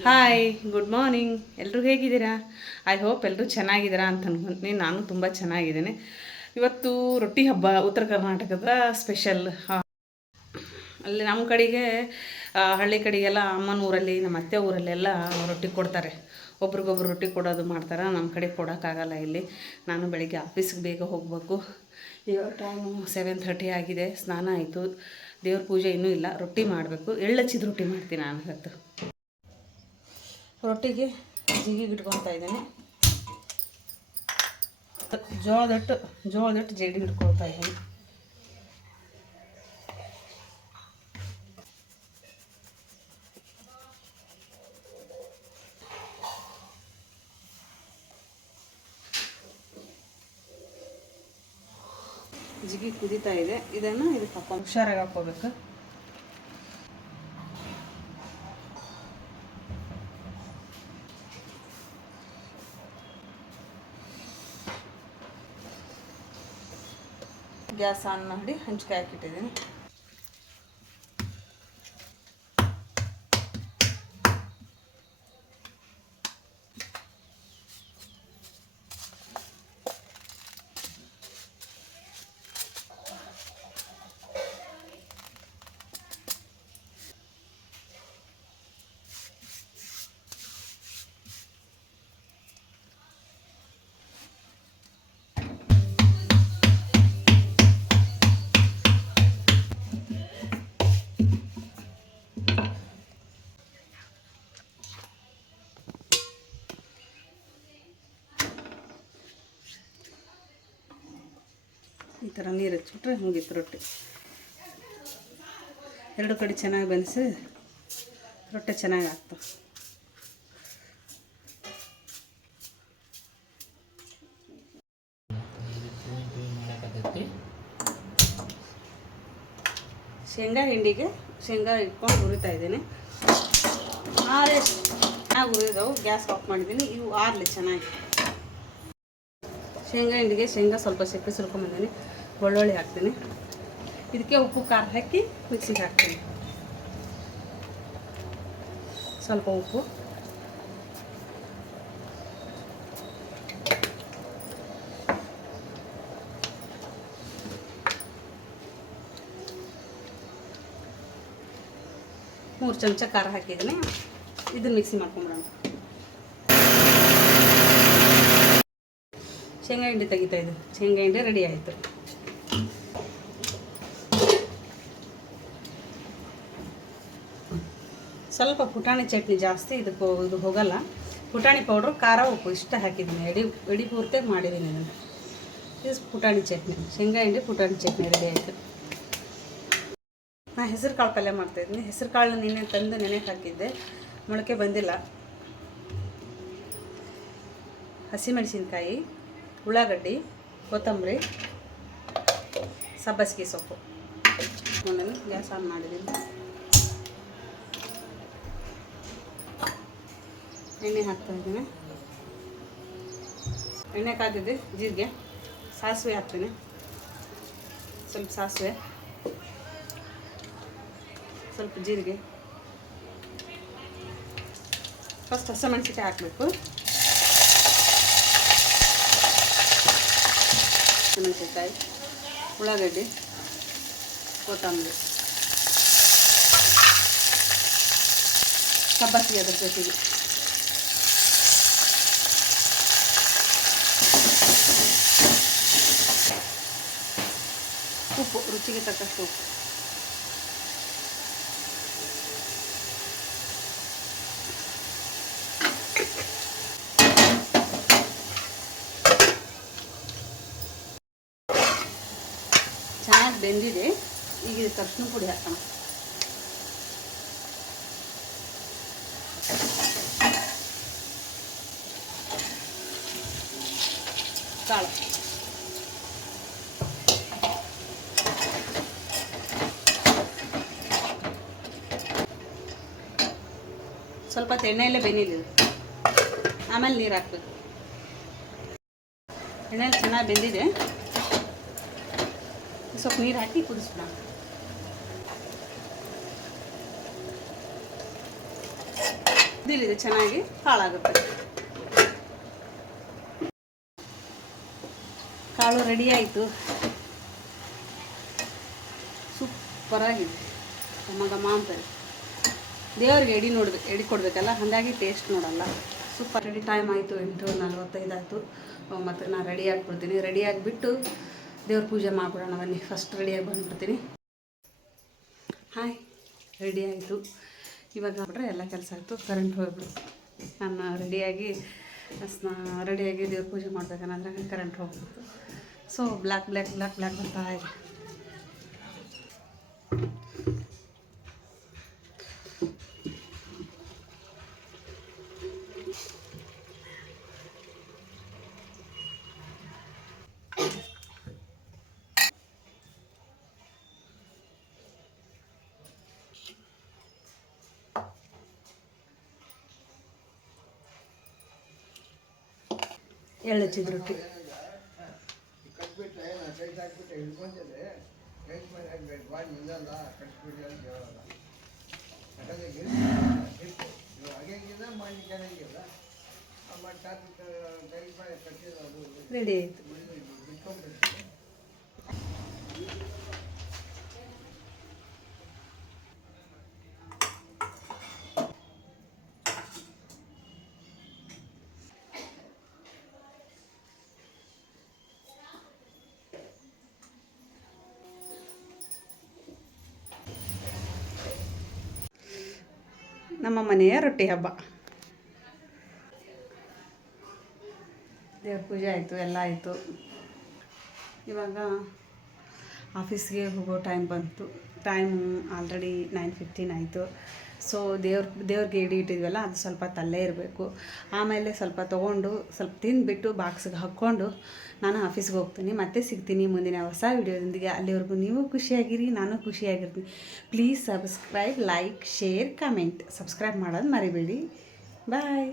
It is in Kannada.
ಹಾಯ್ ಗುಡ್ ಮಾರ್ನಿಂಗ್ ಎಲ್ಲರೂ ಹೇಗಿದ್ದೀರಾ? ಐ ಹೋಪ್ ಎಲ್ಲರೂ ಚೆನ್ನಾಗಿದ್ದೀರಾ ಅಂತ ಅನ್ಕೊಂತೀನಿ. ನಾನು ತುಂಬ ಚೆನ್ನಾಗಿದ್ದೇನೆ. ಇವತ್ತು ರೊಟ್ಟಿ ಹಬ್ಬ, ಉತ್ತರ ಕರ್ನಾಟಕದ ಸ್ಪೆಷಲ್ ಅಲ್ಲಿ ನಮ್ಮ ಕಡೆಗೆ ಹಳ್ಳಿ ಕಡೆಗೆಲ್ಲ ಅಮ್ಮನ ಊರಲ್ಲಿ, ನಮ್ಮ ಅತ್ತೆ ಊರಲ್ಲೆಲ್ಲ ರೊಟ್ಟಿ ಕೊಡ್ತಾರೆ. ಒಬ್ರಿಗೊಬ್ರು ರೊಟ್ಟಿ ಕೊಡೋದು ಮಾಡ್ತಾರೆ. ನಮ್ಮ ಕಡೆ ಕೊಡೋಕ್ಕಾಗಲ್ಲ ಇಲ್ಲಿ. ನಾನು ಬೆಳಿಗ್ಗೆ ಆಫೀಸ್ಗೆ ಬೇಗ ಹೋಗಬೇಕು. ಇವಾಗ ಟೈಮು ಸೆವೆನ್ ಥರ್ಟಿ ಆಗಿದೆ. ಸ್ನಾನ ಆಯಿತು. ದೇವ್ರ ಪೂಜೆ ಇನ್ನೂ ಇಲ್ಲ. ರೊಟ್ಟಿ ಮಾಡಬೇಕು. ಎಳ್ಳಚ್ಚಿದ ರೊಟ್ಟಿ ಮಾಡ್ತೀನಿ ನಾನು ಇವತ್ತು. ರೊಟ್ಟಿಗೆ ಜಿಗಿಗೆ ಇಟ್ಕೊತಾ ಇದ್ದೀನಿ. ಜೋಳದಟ್ಟು ಜೋಳದಟ್ಟು ಜಡಿ ಇಟ್ಕೊಳ್ತಾ ಇದ್ದೀನಿ. ಜಿಗಿ ಕುದಿತಾ ಇದೆ. ಇದನ್ನು ಇದಕ್ಕೆ ಹುಷಾರಾಗಿ ಹಾಕ್ಕೋಬೇಕು. ಗ್ಯಾಸ್ ಆನ್ ಮಾಡಿ ಹಂಚಿಕಾಯಿ ಹಾಕಿಟ್ಟಿದ್ದೀನಿ. ಈ ಥರ ನೀರು ಹಚ್ಬಿಟ್ರೆ ಮುಗೀತು ರೊಟ್ಟಿ. ಎರಡು ಕಡೆ ಚೆನ್ನಾಗಿ ಬೆನೆಸಿ ರೊಟ್ಟಿ ಚೆನ್ನಾಗಿ ಆಗ್ತವೆ ಶೇಂಗಾ ಹಿಂಡಿಗೆ ಶೇಂಗಾ ಇಟ್ಕೊಂಡು ಹುರಿತಾ ಇದ್ದೀನಿ. ಆರೆ ಚೆನ್ನಾಗಿ ಹುರಿದವು. ಗ್ಯಾಸ್ ಆಫ್ ಮಾಡಿದ್ದೀನಿ. ಇವು ಆರಲಿ ಚೆನ್ನಾಗಿ. ಶೇಂಗಾ ಹಿಂಡಿಗೆ, ಶೇಂಗಾ ಸ್ವಲ್ಪ ಸಿಪ್ಪೆ ಸುಲ್ಕೊಂಬಂದಿನಿ ಬೆಳ್ಳುಳ್ಳಿ ಹಾಕ್ತೀನಿ. ಇದಕ್ಕೆ ಉಪ್ಪು, ಖಾರ ಹಾಕಿ ಮಿಕ್ಸಿಗೆ ಹಾಕ್ತೀನಿ. ಸ್ವಲ್ಪ ಉಪ್ಪು. ಮೂರು ಚಮಚ ಖಾರ ಹಾಕಿದ್ದೀನಿ. ಇದನ್ನು ಮಿಕ್ಸಿ ಮಾಡ್ಕೊಂಬಿಡೋಣ ಶೇಂಗಾ ಹಿಂಡಿ ತೆಗಿತಾ ಇದೆ ಶೇಂಗಾ ಹಿಂಡಿ ರೆಡಿ ಆಯಿತು. ಸ್ವಲ್ಪ ಪುಟಾಣಿ ಚಟ್ನಿ ಜಾಸ್ತಿ ಇದಕ್ಕೆ ಇದು ಹೋಗಲ್ಲ. ಪುಟಾಣಿ ಪೌಡ್ರು ಖಾರ, ಉಪ್ಪು ಇಷ್ಟ ಹಾಕಿದ್ದೀನಿ. ಎಡಿ ಎಡಿ ಪೂರ್ತಿ ಮಾಡಿದ್ದೀನಿ ನಾನು ಇದು ಪುಟಾಣಿ ಚಟ್ನಿ. ಶೇಂಗಾ ಹಿಂಡಿ ಪುಟಾಣಿ ಚಟ್ನಿ ರೆಡಿ ಆಯಿತು. ನಾನು ಹೆಸರು ಕಾಳು ಪಲ್ಯ ಮಾಡ್ತಾಯಿದ್ದೀನಿ ಹೆಸರು ಕಾಳು ನಿನ್ನೆ ತಂದು ನೆನೆಗೆ ಹಾಕಿದ್ದೆ. ಮೊಳಕೆ ಬಂದಿಲ್ಲ. ಹಸಿಮೆಣಸಿನ್ಕಾಯಿ ಉಳ್ಳಾಗಡ್ಡಿ, ಕೊತ್ತಂಬರಿ, ಸಬ್ಬಸಿಗೆ ಸೊಪ್ಪು. ಆಮೇಲೆ ಗ್ಯಾಸ್ ಆನ್ ಮಾಡಿದ್ದೀನಿ. ಎಣ್ಣೆ ಹಾಕ್ತಾ ಇದ್ದೀನಿ. ಎಣ್ಣೆ ಕಾದಿದೆ ಜೀರಿಗೆ, ಸಾಸಿವೆ ಹಾಕ್ತೀನಿ. ಸ್ವಲ್ಪ ಸಾಸಿವೆ, ಸ್ವಲ್ಪ ಜೀರಿಗೆ. ಫಸ್ಟ್ ಹಸಿಮೆಣಸಿಕಾಯಿ ಹಾಕಬೇಕು. ಹಸಿಮೆಣಸಿಕಾಯಿ ಉಳ್ಳಾಗಡ್ಡಿ ಕೊತ್ತಂಬರಿ. ಸಬ್ಬಸಿಗೆ ಅದ್ರ ಜೊತೆಗೆ. ಉಪ್ಪು ರುಚಿಗೆ ತಕ್ಕಷ್ಟು ಉಪ್ಪು ಚೆನ್ನಾಗಿ ಬೆಂದಿದೆ, ಈಗ ಇದಕ್ಕೆ ಪುಡಿ ಹಾಕೋಣ. ಕಾಳು. ಸ್ವಲ್ಪ ಎಣ್ಣೆಯಲ್ಲೇ ಬೆನ್ನಿಲ್ಲ ಆಮೇಲೆ ನೀರು ಹಾಕ್ಬೇಕು. ಎಣ್ಣೆಯಲ್ಲಿ ಚೆನ್ನಾಗಿ ಬೆಂದಿದೆ. ಸ್ವಲ್ಪ ನೀರು ಹಾಕಿ ಕುದಿಸ್ಬಿಡ ಇದಿಲ್ಲಿದೆ ಚೆನ್ನಾಗಿ ಹಾಳಾಗುತ್ತೆ. ಕಾಳು ರೆಡಿ ಆಯಿತು. ಸೂಪರಾಗಿದೆ ಘಮ ಘಮ ಅಂತಾರೆ ದೇವ್ರಿಗೆ ಎಡಿ ನೋಡ್ಬೇಕು ಎಡಿ ಕೊಡಬೇಕಲ್ಲ? ಹಾಗಾಗಿ ಟೇಸ್ಟ್ ನೋಡಲ್ಲ. ಸೂಪರ್ ರೆಡಿ ಟೈಮ್ ಆಯಿತು. ಎಂಟು ನಲ್ವತ್ತೈದು ಆಯಿತು ಮತ್ತು ನಾನು ರೆಡಿ ಆಗಿಬಿಡ್ತೀನಿ. ರೆಡಿ ಆಗಿಬಿಟ್ಟು ದೇವ್ರ ಪೂಜೆ ಮಾಡಿಬಿಡೋಣ, ಬನ್ನಿ. ಫಸ್ಟ್ ರೆಡಿಯಾಗಿ ಬಂದ್ಬಿಡ್ತೀನಿ. ಹಾಯ್ ರೆಡಿ ಆಯಿತು. ಇವಾಗ ಬಿಟ್ರೆ ಎಲ್ಲ ಕೆಲಸ ಆಯಿತು ಕರೆಂಟ್ ಹೋಗ್ಬಿಡ್ತು ನಾನು ರೆಡಿಯಾಗಿ ಸ್ನಾ ರೆಡಿಯಾಗಿ ದೇವ್ರ ಪೂಜೆ ಮಾಡ್ಬೇಕನ್ನೋದ್ರಾಗ ಕರೆಂಟ್ ಹೋಗ್ಬಿಡ್ತು. So black black black black ಬರ್ತಾ ಇದೆ. ಎಳ್ಳು ಹಚ್ಚಿದ ರೊಟ್ಟಿ ರೆಡಿ ಆಯಿತು. ನಮ್ಮ ಮನೆಯ ರೊಟ್ಟಿ ಹಬ್ಬ. ದೇವ್ರ ಪೂಜೆ ಆಯಿತು, ಎಲ್ಲ ಆಯಿತು. ಇವಾಗ ಆಫೀಸ್ಗೆ ಹೋಗೋ ಟೈಮ್ ಬಂತು. ಟೈಮ್ ಆಲ್ರೆಡಿ ನೈನ್ ಫಿಫ್ಟೀನ್ ಆಯಿತು. ಸೊ ದೇವ್ರ, ದೇವ್ರಿಗೆ ಏಡಿ ಇಟ್ಟಿದ್ವಲ್ಲ, ಅದು ಸ್ವಲ್ಪ ತಲ್ಲೇ ಇರಬೇಕು. ಆಮೇಲೆ ಸ್ವಲ್ಪ ತೊಗೊಂಡು, ಸ್ವಲ್ಪ ತಿಂದುಬಿಟ್ಟು ಬಾಕ್ಸ್ಗೆ ಹಾಕ್ಕೊಂಡು ನಾನು ಆಫೀಸ್ಗೆ ಹೋಗ್ತೀನಿ, ಮತ್ತೆ ಸಿಗ್ತೀನಿ ಮುಂದಿನ ಹೊಸ ವೀಡಿಯೋದೊಂದಿಗೆ. ಅಲ್ಲಿವರೆಗೂ ನೀವು ಖುಷಿಯಾಗಿರಿ, ನಾನು ಖುಷಿಯಾಗಿರ್ತೀನಿ. Please subscribe like share comment subscribe ಮಾಡೋದು ಮರಿಬೇಡಿ. ಬಾಯ್